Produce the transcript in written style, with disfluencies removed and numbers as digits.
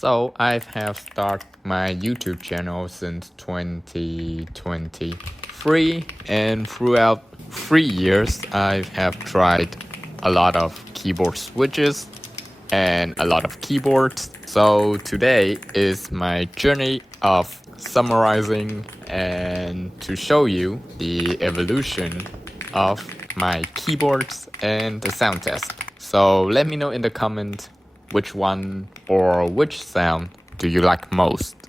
So I have started my YouTube channel since 2023, and throughout 3 years I have tried a lot of keyboard switches and a lot of keyboards. So today is my journey of summarizing and to show you the evolution of my keyboards and the sound test. So let me know in the comment which one or which sound do you like most.